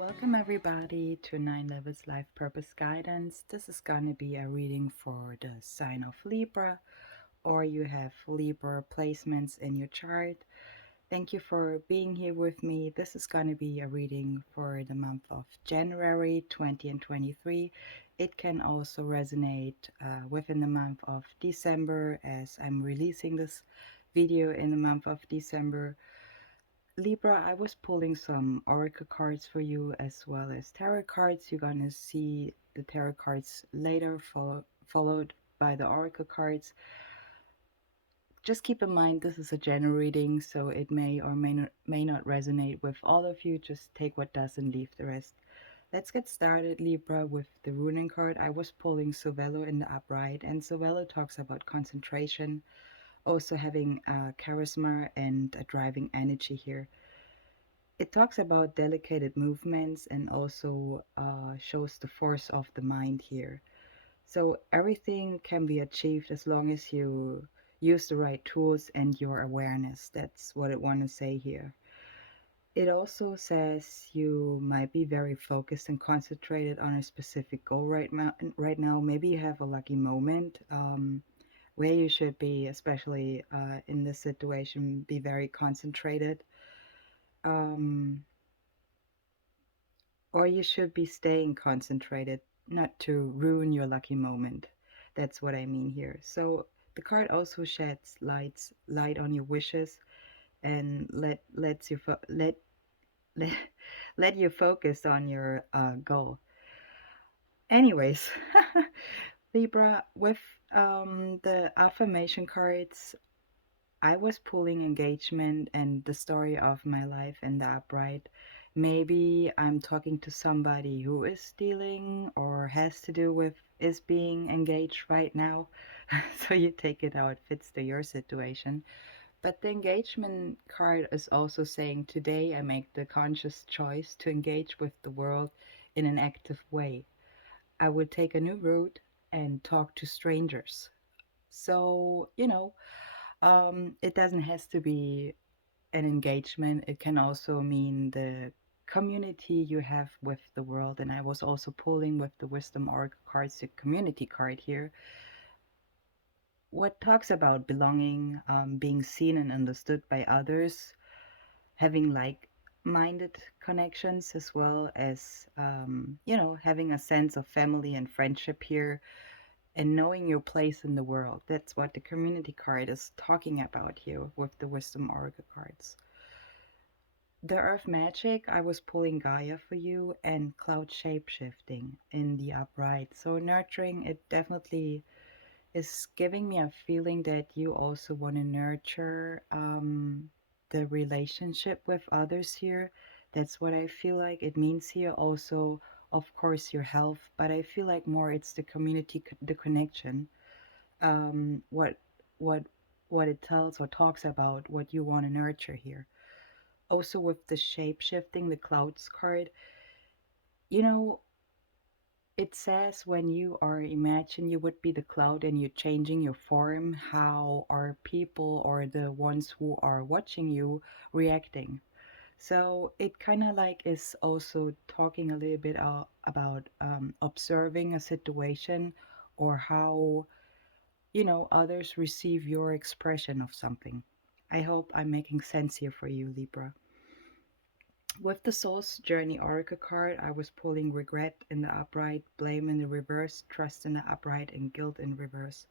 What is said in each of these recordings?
Welcome everybody to 9 Levels Life Purpose Guidance. This is going to be a reading for the sign of Libra, or you have Libra placements in your chart. Thank you for being here with me. This is going to be a reading for the month of January 20 and 23. It can also resonate within the month of December, as I'm releasing this video in the month of December. Libra, I was pulling some oracle cards for you as well as tarot cards. You're gonna see the tarot cards later, followed by the oracle cards. Just keep in mind this is a general reading, so it may or may not resonate with all of you. Just take what does and leave the rest. Let's get started, Libra, with the ruling card. I was pulling Sovello in the upright, and Sovello talks about concentration, also having charisma and a driving energy here. It talks about delicate movements and also shows the force of the mind here. So everything can be achieved as long as you use the right tools and your awareness. That's what I want to say here. It also says you might be very focused and concentrated on a specific goal right now. Maybe you have a lucky moment where you should be, especially in this situation, be very concentrated. Um, Or you should be staying concentrated, not to ruin your lucky moment. That's what I mean here. So the card also sheds light on your wishes and lets you let let you focus on your goal. Anyways, Libra, with the affirmation cards, I was pulling engagement and the story of my life in the upright. Maybe I'm talking to somebody who is dealing or has to do with is being engaged right now. So you take it how it fits to your situation. But the engagement card is also saying today I make the conscious choice to engage with the world in an active way. I would take a new route and talk to strangers. So, it doesn't has to be an engagement. It can also mean the community you have with the world. And I was also pulling with the Wisdom Oracle cards, the community card here, what talks about belonging, being seen and understood by others, having like-minded connections, as well as having a sense of family and friendship here, and knowing your place in the world. That's what the community card is talking about here with the Wisdom Oracle cards. The Earth Magic, I was pulling Gaia for you, and Cloud Shape-Shifting in the upright. So nurturing, it definitely is giving me a feeling that you also want to nurture the relationship with others here. That's what I feel like it means here. Also, of course, your health, but I feel like more it's the community, the connection. Um, what what what it tells or talks about what you want to nurture here. Also with the shape shifting, the clouds card, you know, it says when you are imagine you would be the cloud and you're changing your form, how are people or the ones who are watching you reacting? So it kind of like is also talking a little bit about observing a situation, or how others receive your expression of something. I hope I'm making sense here for you, Libra. With the Soul's Journey Oracle card, I was pulling regret in the upright, blame in the reverse, trust in the upright, and guilt in reverse.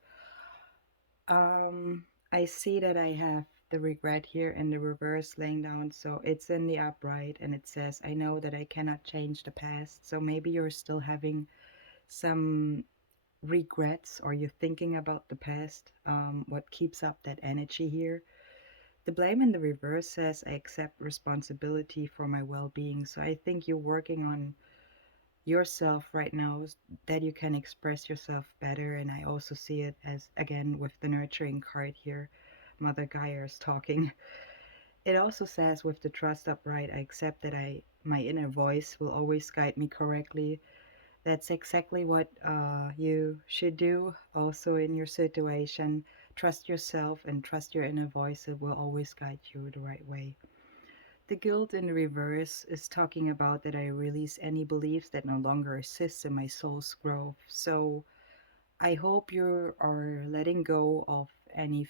I see that I have the regret here in the reverse laying down, so it's in the upright, and it says, I know that I cannot change the past. So maybe you're still having some regrets, or you're thinking about the past, what keeps up that energy here. The blame in the reverse says, I accept responsibility for my well being. So I think you're working on yourself right now, that you can express yourself better. And I also see it as, again, with the nurturing card here, Mother Gaia is talking. It also says with the trust upright, I accept that my inner voice will always guide me correctly. That's exactly what you should do also in your situation. Trust yourself and trust your inner voice. It will always guide you the right way. The guilt in reverse is talking about that I release any beliefs that no longer assist in my soul's growth. So I hope you are letting go of any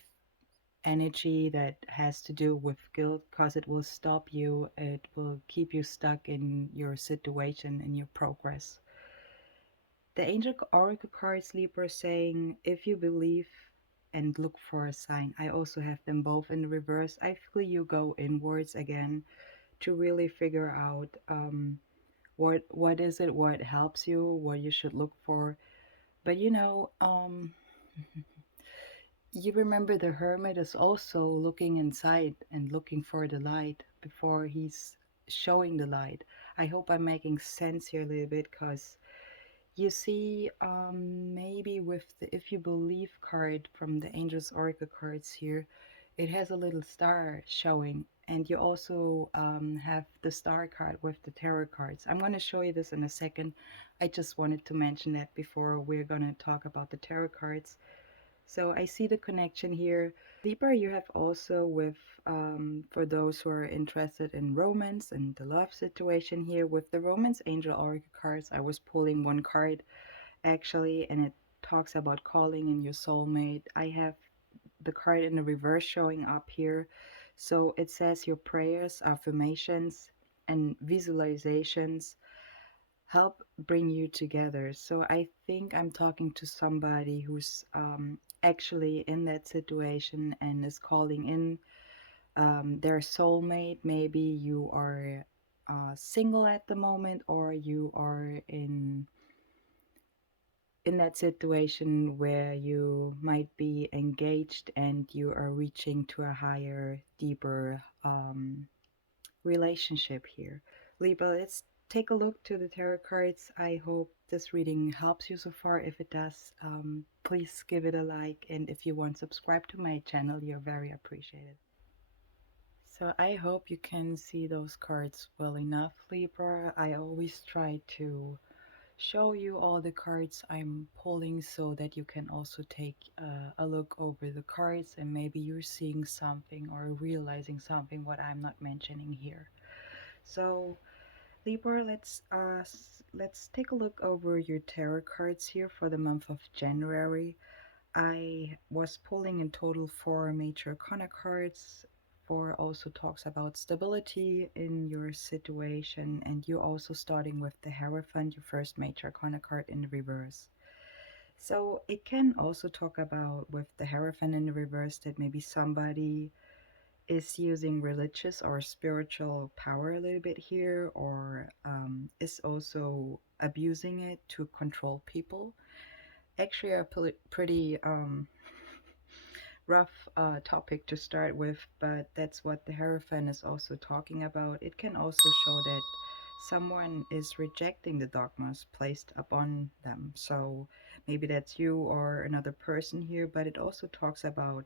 energy that has to do with guilt, because it will stop you, it will keep you stuck in your situation, in your progress. The angel oracle cards, Libra, saying if you believe and look for a sign. I also have them both in reverse. I feel you go inwards again to really figure out what is it, what helps you, what you should look for. But you remember the hermit is also looking inside and looking for the light before he's showing the light. I hope I'm making sense here a little bit, because you see, maybe with the if you believe card from the Angels Oracle cards here, it has a little star showing, and you also have the star card with the tarot cards. I'm going to show you this in a second. I just wanted to mention that before we're going to talk about the tarot cards. So I see the connection here. Libra, you have also with, for those who are interested in romance and the love situation here, with the Romance Angel Oracle cards, I was pulling one card actually, and it talks about calling in your soulmate. I have the card in the reverse showing up here. So it says your prayers, affirmations, and visualizations help bring you together. So I think I'm talking to somebody who's actually in that situation and is calling in their soulmate. Maybe you are single at the moment, or you are in that situation where you might be engaged and you are reaching to a higher, deeper relationship here. Libra, let's take a look to the tarot cards. I hope this reading helps you so far. If it does, please give it a like, and if you want, subscribe to my channel. You're very appreciated. So I hope you can see those cards well enough, Libra. I always try to show you all the cards I'm pulling so that you can also take a look over the cards, and maybe you're seeing something or realizing something what I'm not mentioning here. So Libra, let's take a look over your tarot cards here for the month of January. I was pulling in total 4 major arcana cards. 4 also talks about stability in your situation, and you're also starting with the Hierophant, your first major arcana card in the reverse. So it can also talk about, with the Hierophant in the reverse, that maybe somebody is using religious or spiritual power a little bit here, or is also abusing it to control people. Actually, a pretty rough topic to start with, but that's what the Hierophant is also talking about. It can also show that someone is rejecting the dogmas placed upon them. So maybe that's you or another person here, but it also talks about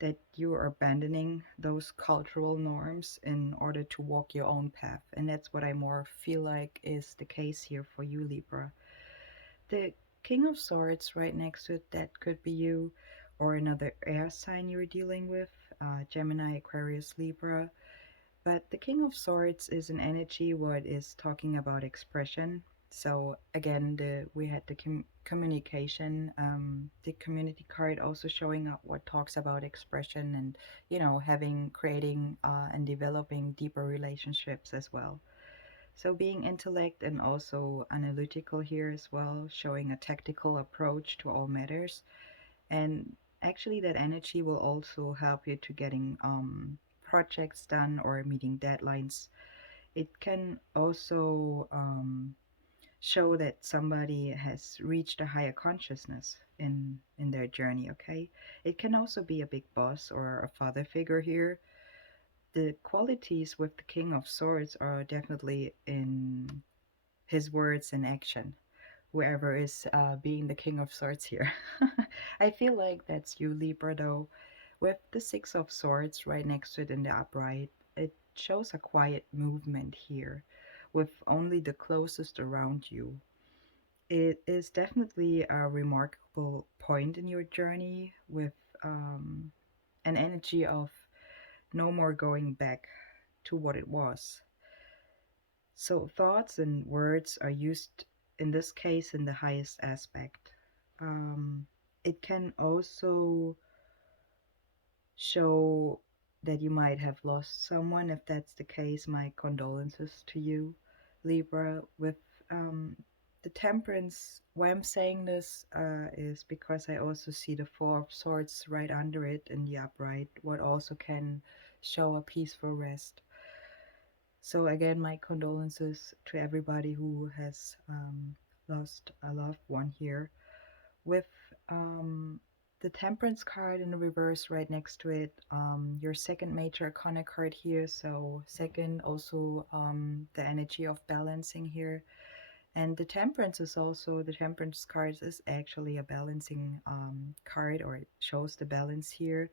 that you are abandoning those cultural norms in order to walk your own path. And that's what I more feel like is the case here for you, Libra. The King of Swords right next to it, that could be you or another air sign you're dealing with, Gemini, Aquarius, Libra. But the King of Swords is an energy what is talking about expression. So again, we had the communication, the community card also showing up what talks about expression, and having, creating, and developing deeper relationships as well. So being intellect and also analytical here as well, showing a tactical approach to all matters. And actually that energy will also help you to getting projects done or meeting deadlines. It can also show that somebody has reached a higher consciousness in their journey. Okay, it can also be a big boss or a father figure here. The qualities with the King of Swords are definitely in his words and action, whoever is being the King of Swords here. I feel like that's you, Libra, though. With the Six of Swords right next to it in the upright, it shows a quiet movement here with only the closest around you. It is definitely a remarkable point in your journey, with an energy of no more going back to what it was. So thoughts and words are used in this case in the highest aspect. Um, it can also show that you might have lost someone. If that's the case, my condolences to you, Libra. With um, the temperance, why I'm saying this is because I also see the Four of Swords right under it in the upright, what also can show a peaceful rest. So again, my condolences to everybody who has lost a loved one here. With um, the Temperance card in the reverse right next to it, your second major arcana card here. So second, also the energy of balancing here. And the Temperance is also, the Temperance card is actually a balancing card, or it shows the balance here.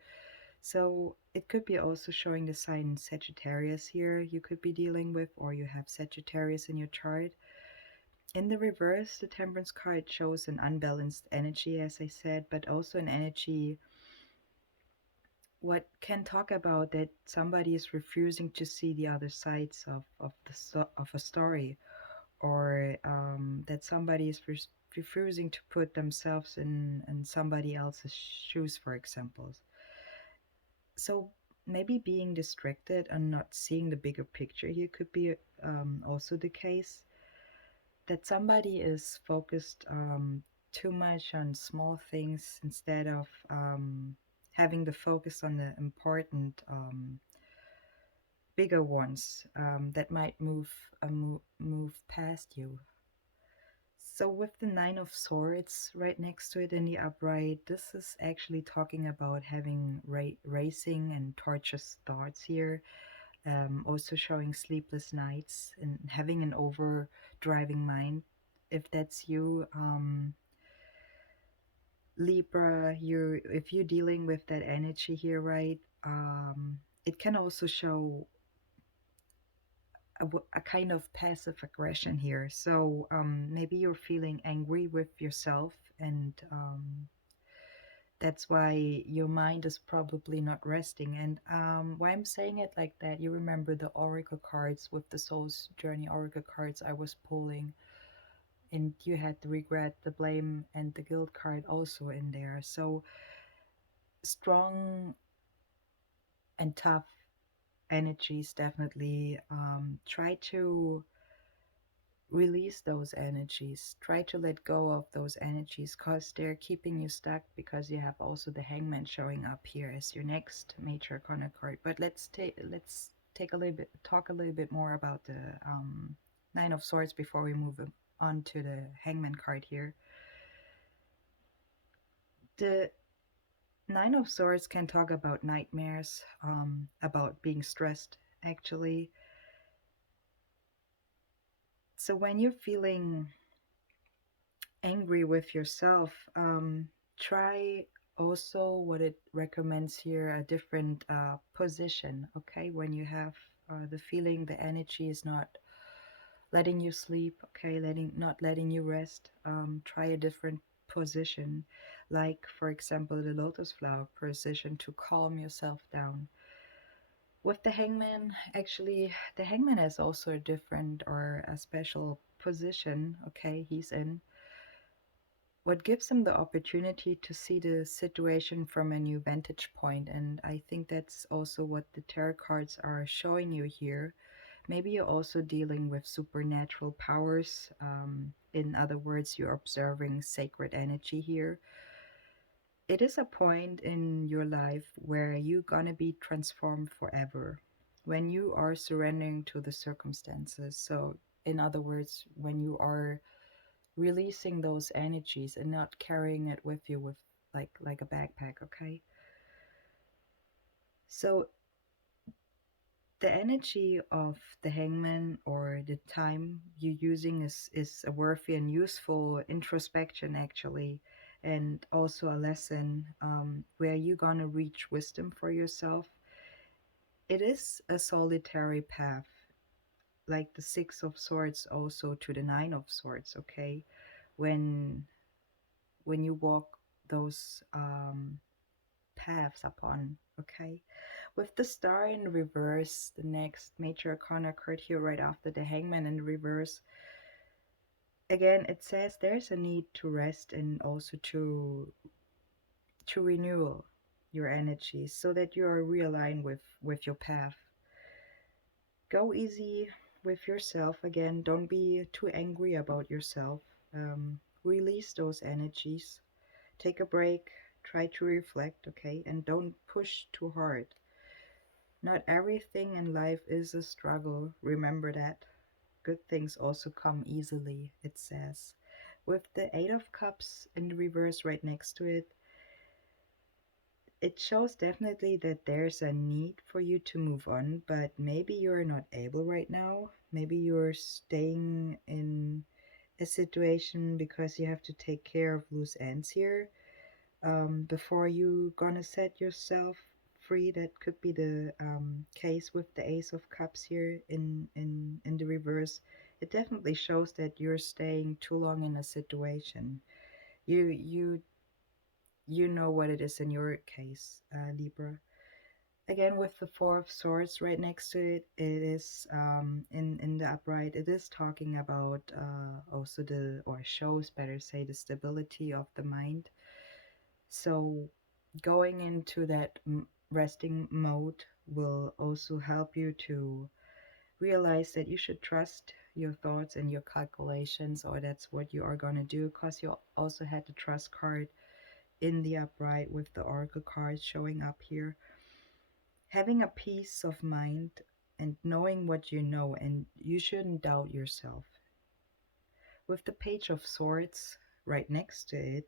So it could be also showing the sign Sagittarius here you could be dealing with, or you have Sagittarius in your chart. In the reverse, the Temperance card shows an unbalanced energy, as I said, but also an energy what can talk about that somebody is refusing to see the other sides of a story, or that somebody is refusing to put themselves in somebody else's shoes, for example. So maybe being distracted and not seeing the bigger picture here could be also the case, that somebody is focused too much on small things instead of having the focus on the important bigger ones that might move past you. So with the Nine of Swords right next to it in the upright, this is actually talking about having racing and torturous thoughts here. Also showing sleepless nights and having an overdriving mind. If that's you, Libra, if you're dealing with that energy here, right? It can also show a kind of passive aggression here. So maybe you're feeling angry with yourself, and that's why your mind is probably not resting. And why I'm saying it like that, you remember the oracle cards with the Soul's Journey oracle cards I was pulling, and you had the regret, the blame, and the guilt card also in there. So strong and tough energies definitely. Try to release those energies, try to let go of those energies, because they're keeping you stuck, because you have also the Hangman showing up here as your next major arcana card. But let's take a little bit, talk a little bit more about the Nine of Swords before we move on to the Hangman card here. The Nine of Swords can talk about nightmares, about being stressed actually. So when you're feeling angry with yourself, try also what it recommends here, a different position. Okay, when you have the feeling the energy is not letting you sleep, okay, not letting you rest, try a different position, like for example the lotus flower position, to calm yourself down. With the Hangman, actually the Hangman is also a different or a special position, okay, he's in what gives him the opportunity to see the situation from a new vantage point. And I think that's also what the tarot cards are showing you here. Maybe you're also dealing with supernatural powers. In other words, you're observing sacred energy here. It is a point in your life where you're gonna be transformed forever when you are surrendering to the circumstances. So, in other words, when you are releasing those energies and not carrying it with you with like a backpack, okay? So the energy of the Hangman, or the time you're using, is a worthy and useful introspection actually, and also a lesson where you're gonna reach wisdom for yourself. It is a solitary path, like the Six of Swords also to the Nine of Swords, okay? When you walk those paths upon, okay? With the Star in reverse, the next major arcana card here right after the Hangman in reverse, again it says there's a need to rest and also to renew your energy so that you are realigned with your path. Go easy with yourself again. Don't be too angry about yourself. Release those energies. Take a break. Try to reflect, okay? And don't push too hard. Not everything in life is a struggle. Remember that. Good things also come easily, it says. With the Eight of Cups in the reverse right next to it, it shows definitely that there's a need for you to move on, but maybe you're not able right now. Maybe you're staying in a situation because you have to take care of loose ends here before you gonna set yourself free. That could be the case with the Ace of Cups here in the reverse. It definitely shows that you're staying too long in a situation. You know what it is in your case, Libra. Again, with the Four of Swords right next to it, it is in the upright. It is talking about also the, or shows better say, the stability of the mind. So going into that resting mode will also help you to realize that you should trust your thoughts and your calculations, or that's what you are going to do, because you also had the trust card in the upright with the oracle cards showing up here. Having a peace of mind and knowing what you know, and you shouldn't doubt yourself. With the Page of Swords right next to it,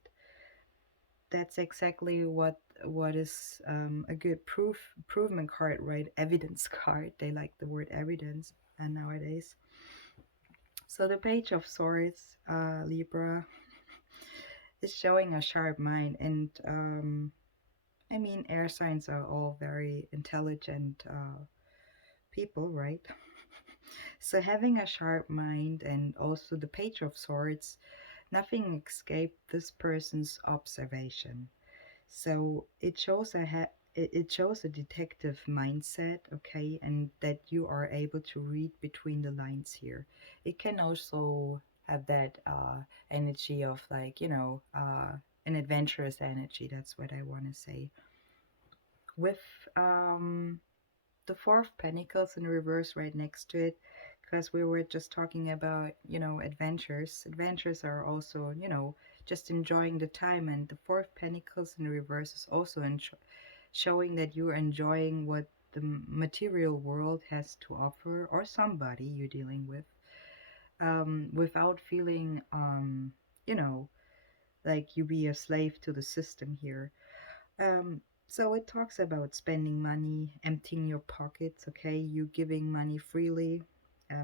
that's exactly what is a good provement card, right? Evidence card. They like the word evidence nowadays. So the Page of Swords, Libra, is showing a sharp mind, and I mean, air signs are all very intelligent people, right? So having a sharp mind and also the Page of Swords, nothing escaped this person's observation. So it shows it shows a detective mindset, okay, and that you are able to read between the lines here. It can also have that energy of, like, an adventurous energy. That's what I want to say. With the Four of Pentacles in reverse right next to it, because we were just talking about, adventures. Adventures are also, just enjoying the time, and the Four of Pentacles in reverse is also showing that you're enjoying what the material world has to offer, or somebody you're dealing with, without feeling, you know, like you be a slave to the system here. So it talks about spending money, emptying your pockets, okay? You giving money freely.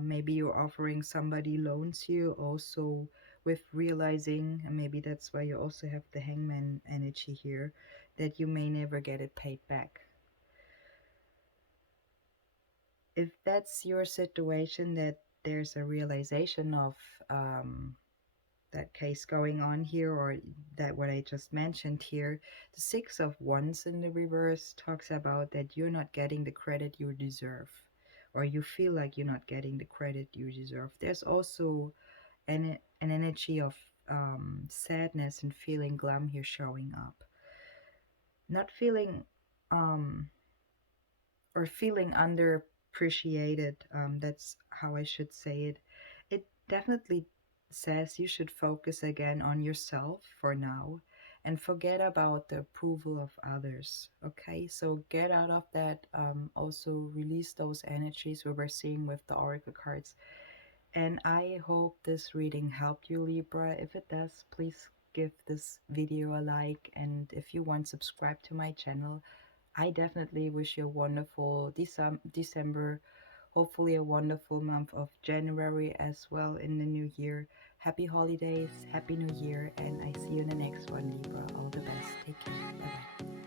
Maybe you're offering somebody loans you also, with realizing, and maybe that's why you also have the Hangman energy here, that you may never get it paid back. If that's your situation, that there's a realization of that case going on here, or that what I just mentioned here, the Six of Wands in the reverse talks about that you're not getting the credit you deserve, or you feel like you're not getting the credit you deserve. There's also an energy of sadness and feeling glum here showing up. Not feeling or feeling underappreciated. That's how I should say it. It definitely says you should focus again on yourself for now and forget about the approval of others. Okay, so get out of that. Also, release those energies we were seeing with the oracle cards. And I hope this reading helped you, Libra. If it does, please give this video a like, and if you want, subscribe to my channel. I definitely wish you a wonderful December, hopefully a wonderful month of January as well in the new year. Happy holidays, happy new year, and I see you in the next one, Libra. All the best. Take care. Bye bye.